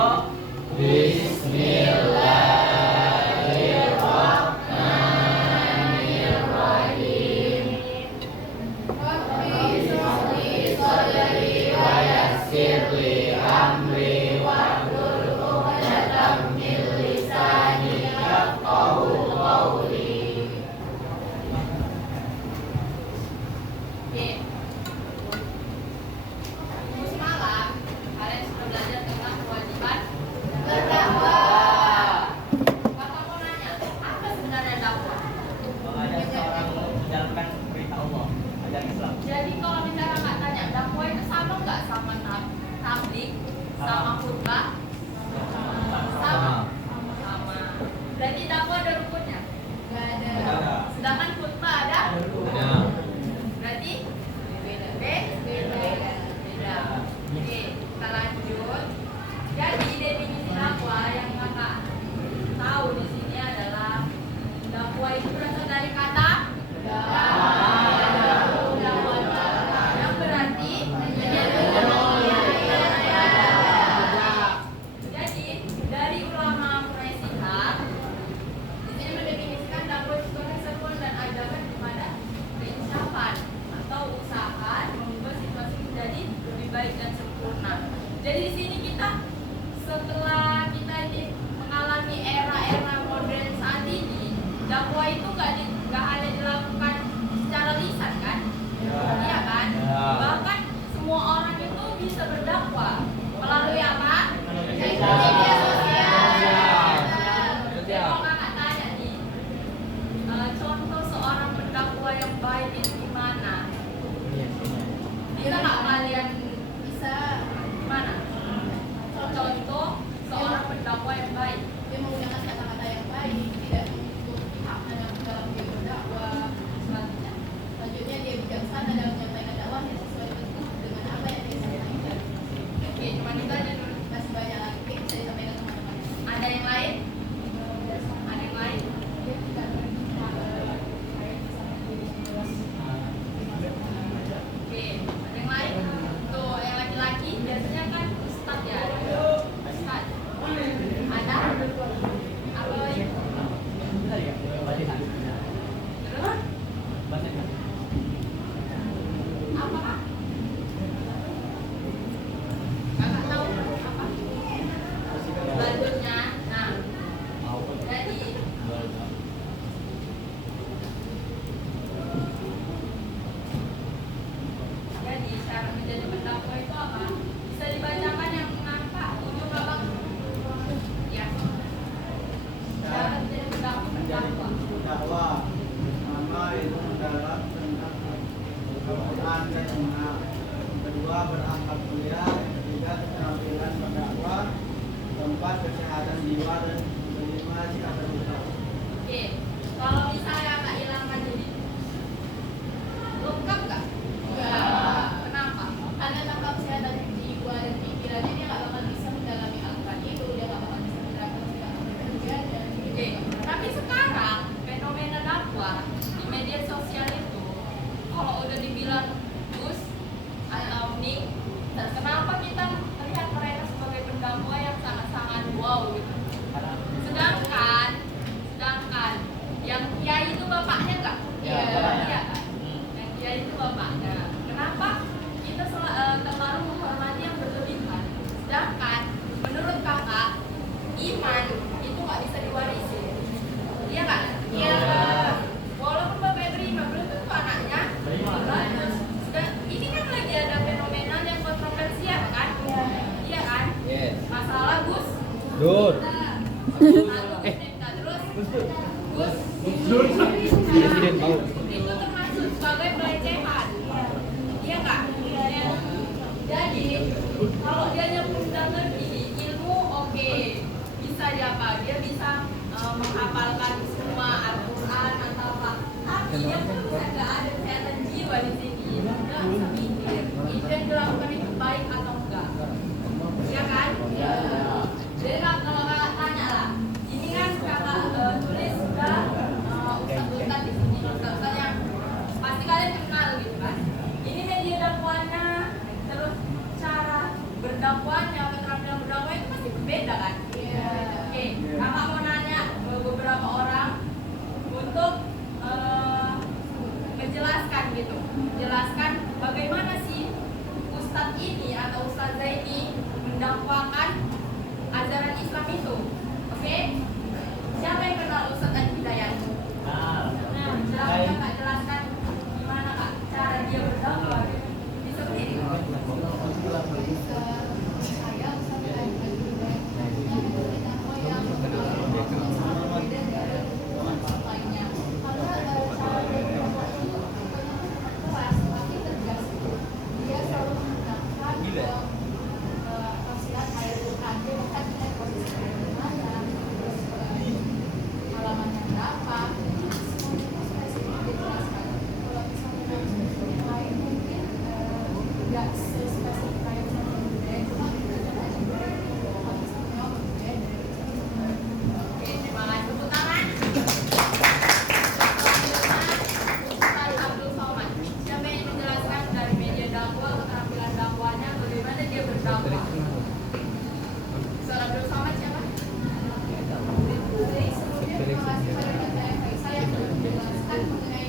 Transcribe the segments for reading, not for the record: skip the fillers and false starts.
Yuk. Bismillahirrahmanirrahim. Rabbi sholli sholli wa yassir li amri wahlul 'uqdatam min lisani yafqahu qawli. Minggu semalam kalian sudah belajar tentang kewajiban Berdakwah. Kakak mau nanya, apa sebenarnya dakwah? Mengajak seorang menjalankan perintah Allah, ajaran Islam. Jadi kalau misalnya nggak tanya, dakwah itu sama nggak sama tabligh, sama khutbah? Sama. Sama. Berarti dakwah ada rukunnya? Nggak ada. Ada. Sedangkan khutbah ada? Ada. Berarti Beda. beda. Oke, kita lanjut. Jadi definisi dakwah yang kakak tahu di sini adalah dakwah itu berasal dari kata yang berarti jadi dari ulama Quraisy di sini mendefinisikan dakwah sebagai seruan dan ajakan kepada keinsafan atau usaha mengubah situasi menjadi lebih baik dan sempurna. Jadi di sini kita setelah kita ini mengalami era-era modern saat ini, dakwah itu nggak hanya dilakukan secara lisan kan? Iya kan? Ya. Bahkan semua orang itu bisa berdakwah melalui apa? Media sosial. Jadi kalau kakak tanya nih, contoh seorang pendakwah yang baik itu gimana? Bisa nggak kalian Bisa. gimana? Contoh seorang pendakwah yang baik. Dia menggunakan kata-kata yang baik, tidak menutup haknya dalam dia berdakwah. Selanjutnya, Selanjutnya dia bijaksana dalam menyampaikan dakwahnya sesuai bentuk dengan apa yang dia sampaikan. oke, cuma itu aja dulu. Masih banyak lagi yang bisa disampaikan teman-teman. Ada yang lain? Ada yang lain? Dia tidak Oke, ada yang lain? Tuh, yang laki-laki biasanya kan ustad ya. Ustad. Ada? Apa lagi? Terus? Apa kak? Kakak tahu apa? Selanjutnya, nah, jadi Jadi syarat menjadi pendakwah itu apa? Bisa dibacakan yang mengangkat ujung babak. Ya. Syarat menjadi pendakwah. dakwah pertama itu mendalam tentang Al-Quran dan Sunnah. Kedua berakhlak mulia. Ketiga keterampilan berdakwah. Keempat kesehatan jiwa dan kelima sikap berdakwah. Oke. Kalau misalnya Kak Ilham jadi lengkap nggak? Enggak. Kenapa? Karena tanpa kesehatan jiwa dan pikirannya dia nggak bakal bisa mendalami Al-Quran itu, dia nggak bakal bisa menerapkan segala kerja dan Oke. Tapi sekarang fenomena dakwah di media sosial itu kalau udah dibilang bagus atau ning, kenapa kita melihat mereka sebagai pendakwah yang sangat-sangat wow gitu? Sedangkan yang kiai itu bapaknya nggak? Ya, Iya kan? Yang kiai itu bapaknya. Kenapa kita terlalu menghormati yang berlebihan? Sedangkan menurut kakak iman itu nggak bisa diwarisi. Iya kan? Iya. Walaupun bapaknya beriman belum tentu anaknya Beriman. Terus, ini kan lagi ada fenomena yang kontroversial kan? Iya kan? Yes. Masalah Gus Dur. Gus Presiden mau. itu termasuk sebagai pelecehan. Iya nggak? Jadi kalau dia udah ngerti ilmu, oke, bisa dia apa? Dia bisa menghafalkan semua Al-Quran atau apa. Tapi dia kan nggak ada kesehatan jiwa di sini. Dia nggak bisa mikir. Itu yang dilakukan itu baik atau enggak? Iya kan? Jadi kalau kakak tanya lah, ini kan kakak tulis sudah ustaz-ustaz di sini, ustaz-ustaz yang pasti kalian kenal gitu kan. Ini media dakwahnya, terus cara berdakwahnya, keterampilan berdakwah itu pasti beda kan? Iya. Oke, kakak mau nanya ke beberapa orang untuk menjelaskan gitu, jelaskan bagaimana sih ustadz ini atau ustazah ini mendakwakan ajaran Islam itu. Oke, siapa yang kenal Ustadz Adi Hidayat? Nah, Nah, silakan kak jelaskan gimana kak cara dia berdakwah gitu. Bisa berdiri? Saya Ustaz Adi Hidayat punya dakwah yang sangat berbeda dari ustaz lainnya. Karena cara dia berdakwah itu keras tapi tegas. Dia selalu menekankan tafsiran ayat Quran. Dia bahkan ayat posisi ayat di mana, terus halamannya berapa, semuanya itu spesifik dijelaskan. Kalau misalnya yang lain mungkin nggak sespesifik kayak Ustaz Adi Hidayat, cuma Ustaz Adi Hidayat itu habis menjawab berbeda dari Ustaz. Oke, terima kasih. Tepuk tangan. Selanjutnya, Ustaz Abdul Somad. Siapa yang menjelaskan dari media dakwah, keterampilan dakwahnya, bagaimana dia berdakwah? Ustaz Abdul Somad siapa? Jadi sebelumnya terima kasih pada KTFI saya yang sudah menjelaskan mengenai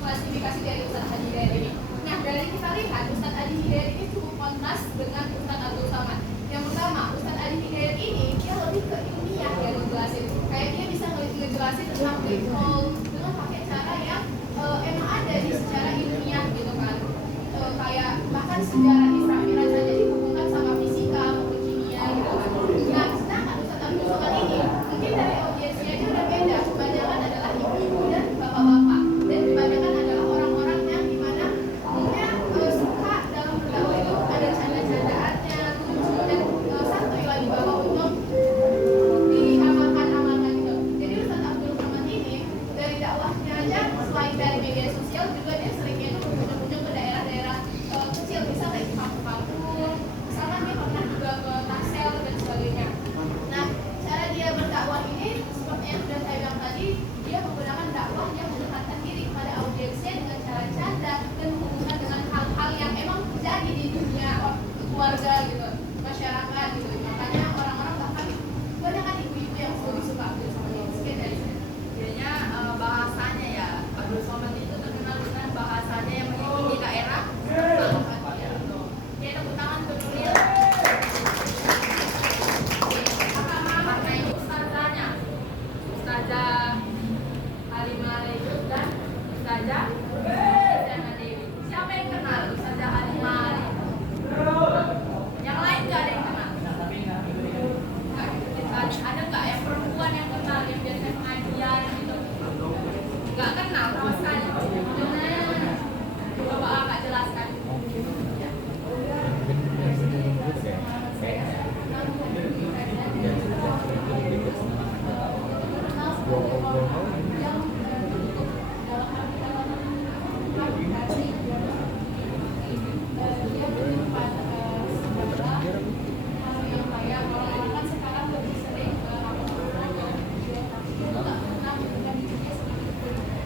klasifikasi dari Ustaz Adi Hidayat ini. Nah, dari kita lihat Ustaz Adi Hidayat ini cukup kontras dengan Ustaz Abdul Somad. Yang pertama, Ustaz Adi Hidayat ini dia lebih ke ilmiah ya ngejelasin. Kayak dia bisa ngejelasin tentang black hole dengan pakai cara yang emang ada di secara ilmiah gitu kan. Kayak bahkan sejarah Isra Mi'raj saja dihubungkan sama fisika maupun kimia gitu kan. Nah, sedangkan Ustaz Abdul Somad ini mungkin dari audiensnya dia udah beda. Kebanyakan adalah ibu-ibu dan bapak-bapak, dan kebanyakan adalah orang-orang yang dimana punya suka dalam berdakwah itu ada canda-candaannya, lucu dan santuy lagi bahwa untuk diamalkan gitu. Jadi Ustaz Abdul Somad ini dari dakwahnya aja selain dari media sosial juga dia seringnya itu berkunjung ke daerah-daerah kecil, bisa kayak di kampung-kampung, misalkan dia pernah juga ke Tangsel dan sebagainya. Nah, cara dia berdakwah ini seperti yang sudah saya bilang tadi, dia menggunakan dakwah yang mendekatkan diri kepada audiensnya dengan cara canda dan menghubungkan dengan hal-hal yang emang terjadi di dunia keluarga gitu, masyarakat gitu. Makanya orang-orang bahkan kebanyakan ibu-ibu yang lebih suka Abdul Somad ini. Sekian dari saya. Dianya bahasanya ya, Abdul Somad itu terkenal dengan bahasanya yang mengikuti daerah. Oke, tepuk tangan untuk Nuril. Kakak Mamat, nah ini ustazahnya, Ustazah Halimah Leijus dan Ustazah Diana Dewi. Siapa yang kenal Ustazah Halimah Leijus? Yang lain nggak ada yang kenal? tapi nggak ikut-ikut. Nggak ikutin tadi. Ada nggak yang perempuan yang kenal yang biasanya pengajian gitu? Nggak kenal sama sekali. Coba kakak jelaskan.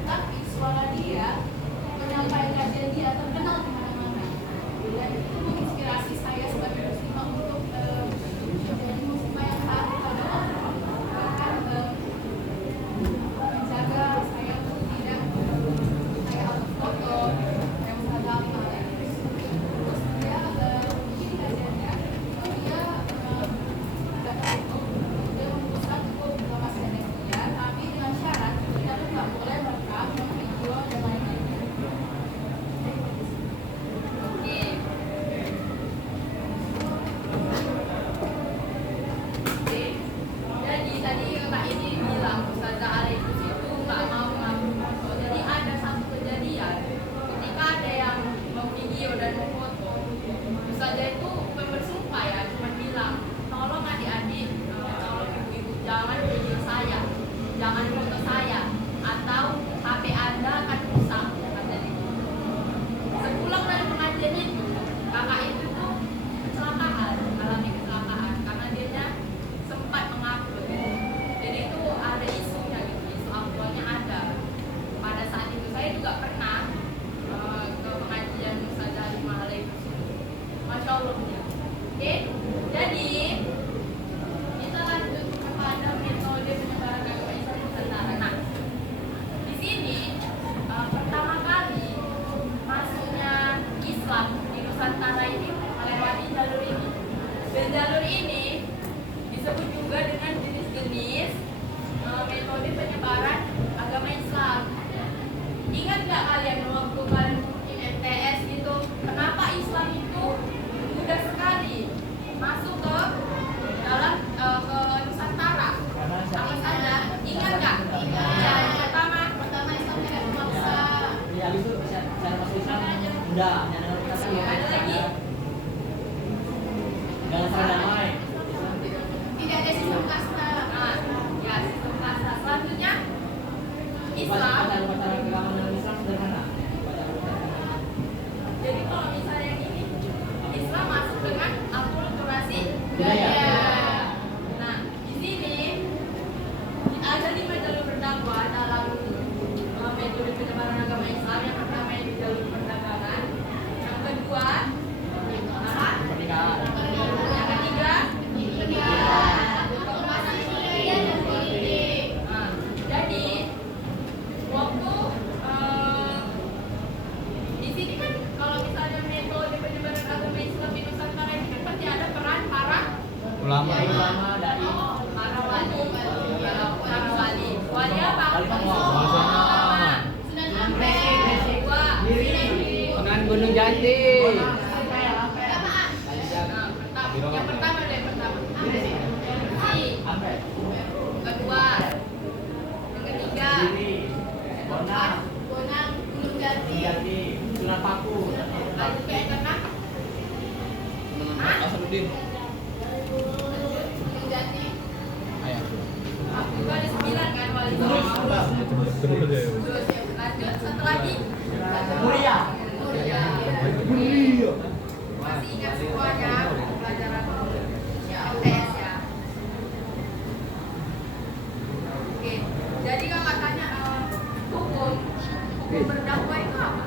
Tapi suara dia menyampaikan kajian dia terkenal di mana-mana. Dan itu menginspirasi saya sebagai muslimah untuk menjadi muslimah yang taat kepada Allah, bahkan menjaga saya untuk tidak kayak foto yang salah malah. Terus dia bikin kajiannya, dia nggak tahu, dia memutuskan untuk melepaskan dia, tapi dengan syarat kita tuh nggak boleh merekam, video dan lain-lainnya. Oke. Oke. Jadi tadi kakak ini bilang Ustazah Alekus itu nggak mau ngaku foto. Jadi ada satu kejadian ketika ada yang memvideo dan memfoto. Ustazah itu bersumpah ya, cuma bilang tolong adik-adik, tolong ibu-ibu jangan video saya, jangan foto saya, atau HP Anda akan rusak. Katanya. Sepulang dari pengajian itu, kakak itu tuh kecelakaan, mengalami kecelakaan karena dia sempat mengupload gitu. Jadi itu ada isunya gitu, isu aktualnya ada. Pada saat itu saya juga pernah ke pengajian Ustazah Halimah Leijus itu. Masya Allah ya. Oke, jadi Dan jalur ini disebut juga dengan jenis-jenis metode penyebaran agama Islam. Ingat nggak kalian waktu kalian MTS gitu, kenapa Islam itu mudah sekali masuk ke dalam ke Nusantara? Apa saja? Ingat nggak? Yang pertama Islam tidak memaksa. Ya itu cara masuk Islam mudah. ada lagi. Jangan salah damai. Tidak ada sistem kasta. Nah, ya sistem kasta. Selanjutnya Islam. Cara keagamaan Islam sederhana. Jadi kalau misalnya ini Islam masuk dengan akulturasi Budaya. Nah, di sini ada 5 jalur berdakwah dalam metode penyebaran agama Islam. Yang pertama itu jalur perdagangan, yang kedua Pernikahan. yang ketiga Pembahasan budaya dan politik. Nah, jadi waktu di sini kan kalau misalnya metode penyebaran agama Islam di Nusantara ini kan pasti ada peran para Ulama dai. para wali, para wali. Wali apa? Wali Songo. Wali Songo. Sunan Ampel. Kedua, Sunan Gunung Jati. Apaan? yang pertama deh pertama. Si, Apa? kedua, yang ketiga, Bonang. Bonang, Gunung Jati. Jati. Sunan Paku. lanjut ke yang keenam. Asruddin. Gunung Jati. Ayah. Itu ada 9 kan wali Songo. Terus lanjut satu lagi. Mulia. Masih ingat semuanya pelajaran LTS ya. Oke, jadi kalau katanya hukum berdakwah itu apa?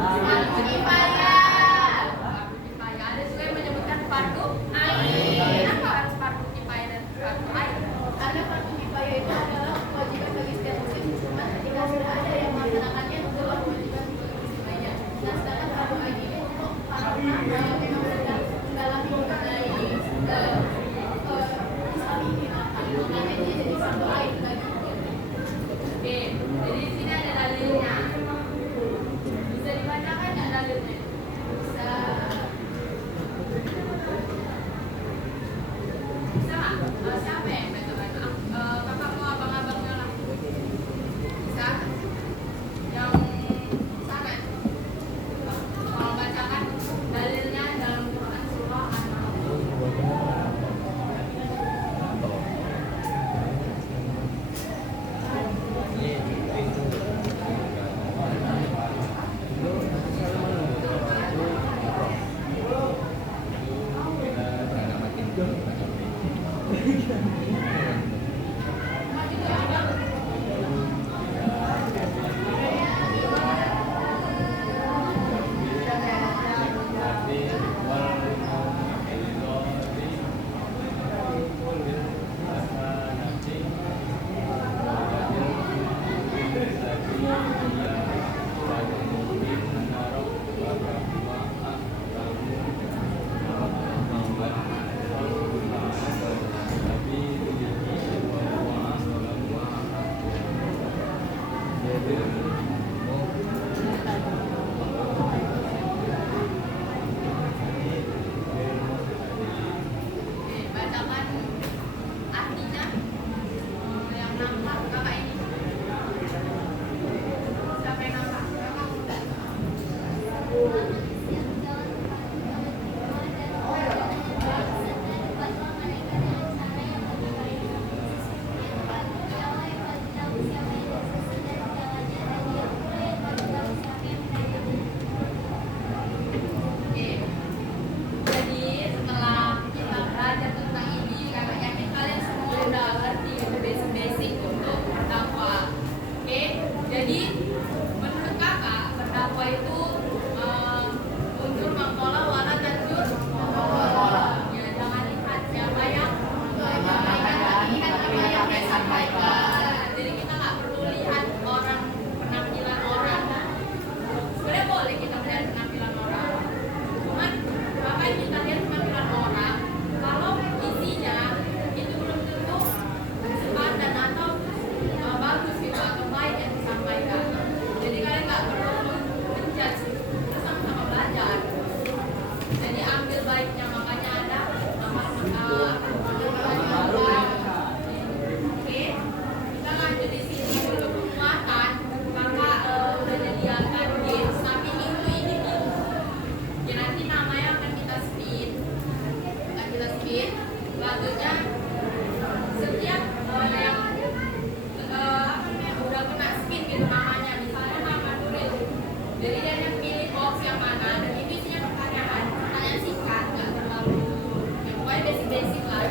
Fardu kifayah. Fardu kifayah. Ada juga yang menyebutkan fardu ain. Kenapa harus fardu kifayah dan fardu ain? Karena fardu kifayah itu adalah kewajiban bagi setiap muslim, cuma ketika sudah ada yang melaksanakannya itu adalah kewajiban bagi muslimnya. Nah, sedangkan fardu ain ini untuk para ulama yang memang sedang mendalami mengenai Islam ini, makanya dia jadi fardu ain bagi Oke, jadi di sini ada dalilnya. Bisa dibacakan nggak dalilnya? bisa. Bisa nggak? Siapa yang baca-baca? Kakakmu, abang-abangnya lah. Bisa? Yang sana? Kalau bacakan dalilnya dalam Quran surah An-Nahl. selanjutnya setiap yang udah kena spin gitu namanya, misalnya nama Nuril, jadi dia pilih box yang mana dan itu isinya pertanyaan singkat, nggak terlalu ya pokoknya basic lah.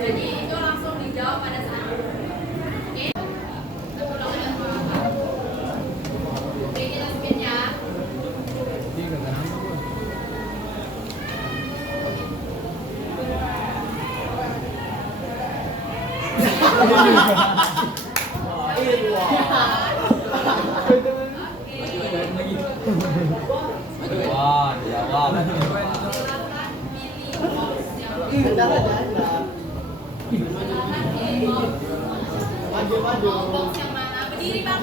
Jadi itu langsung dijawab pada saat oke. Aku ulang ya. Oke, kita spin ya. Iya, kagak nambah gua. Wah, jawab. Silakan pilih box yang mau box yang mana? Berdiri bang.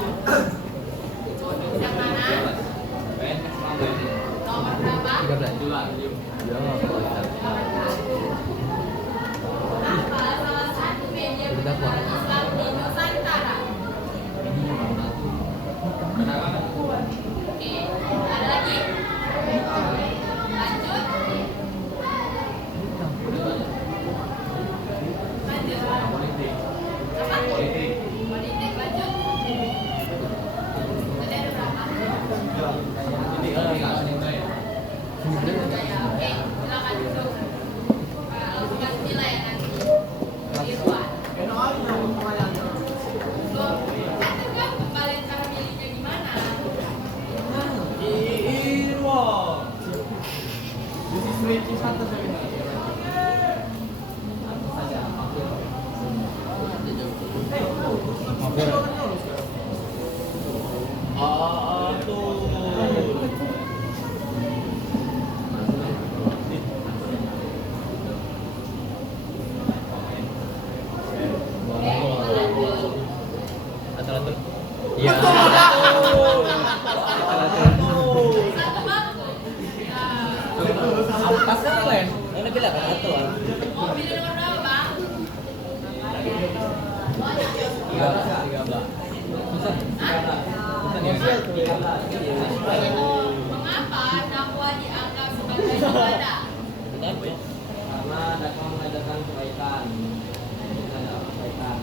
Box yang mana? Nomor berapa? 13. Jawab. Apa salah satu media Berdakwah. Islam di Nusantara? Oke, ada lagi? Lanjut. Apa? Politik, lanjut. Tadi ada berapa? Budaya, oke, silakan duduk. Langsung kasih nilai ya nanti. Irwan. Loh, kan tergantung kalian cara milihnya gimana. Oke, lanjut. Atur-atur. Iya. Satu bangku. Pas kan lain. Ini bilang satu. Mau pilih nomor berapa, Bang? Banyak. 13. Susah. Mengapa dakwah dianggap sebagai ibadah? Karena dakwah mengajarkan kebaikan. Kebaikan.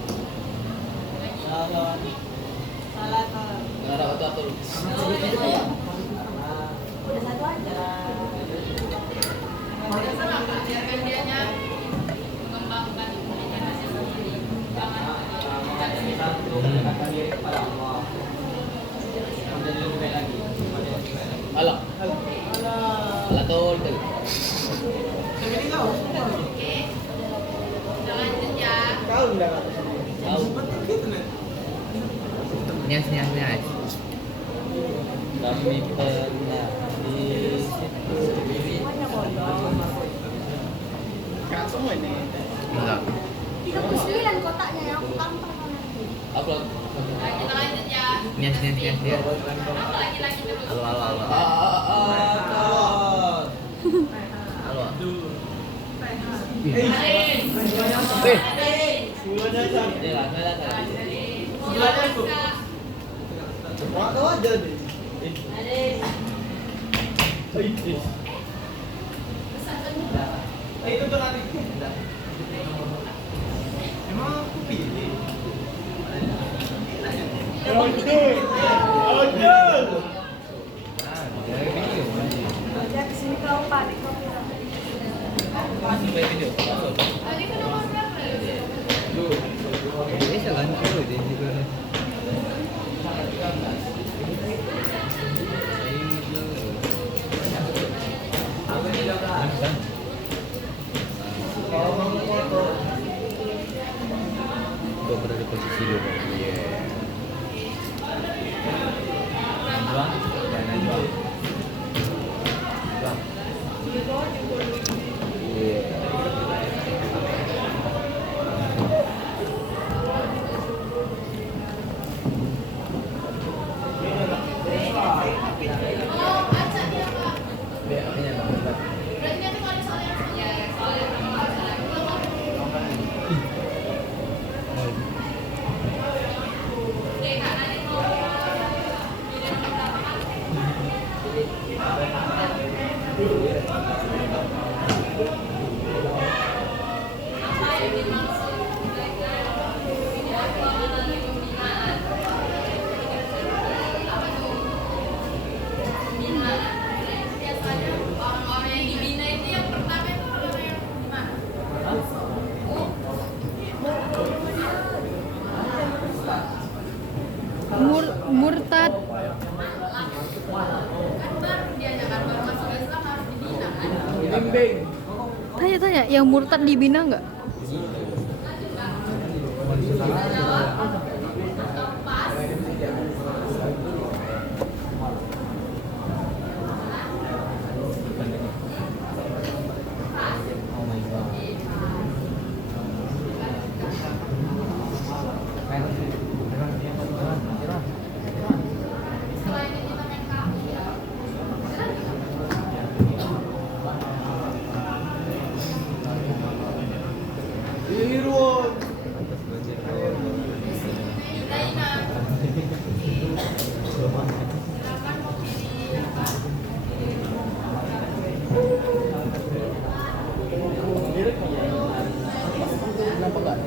Enggak ada atur. Alasan apa? Biarkan dianya mengembangkan imajinasi sendiri. Jangan Kita untuk mendekatkan diri kepada Allah. Menjadi lebih baik lagi. Halo. Atur tuh. oke. Kita lanjut ya. Kau enggak Tahu. Nias. Kami pernah di situ. Kak semua ini. Enggak. 39 kotaknya yang aku tampar. Upload. Nah, kita lanjut ya. Nias dia. Kenapa laki-laki terus? Halo. Halo. Halo. Arin. Eh. Semuanya sama. Silakan, Kak. Kau aja deh. Arin. Pesan Itu tuh nanti. Emang aku pilih. Tadi kan nomor berapa ya? Bisa kan dulu dia juga. Gue berada di posisi dulu. Iya. Najwa. Ya Najwa. Iya. Oh, acak dia, Pak. Dia akhirnya banget. Berarti nanti kalau ada soal yang ya, soal yang berapa soal yang belum. Oke, Kak, nanti mau pilih nomor berapa, Kak? Bimbing. Tanya-tanya, yang murtad dibina nggak? Selain itu main kaki ya. Irun. Daina. Silakan mau pilih apa? Kenapa enggak?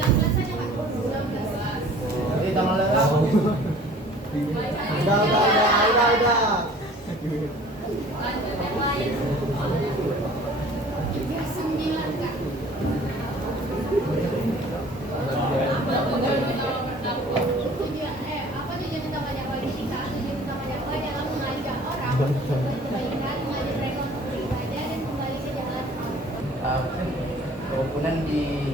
19 aja Kak. 19. Ini tanggal berapa? Udah. Lanjut yang lain. 39 Kak. Apa tujuan utamanya politika? Tujuan utamanya adalah mengajak orang untuk kebaikan, mengajak mereka untuk beribadah dan kembali ke jalan Allah. kerukunan di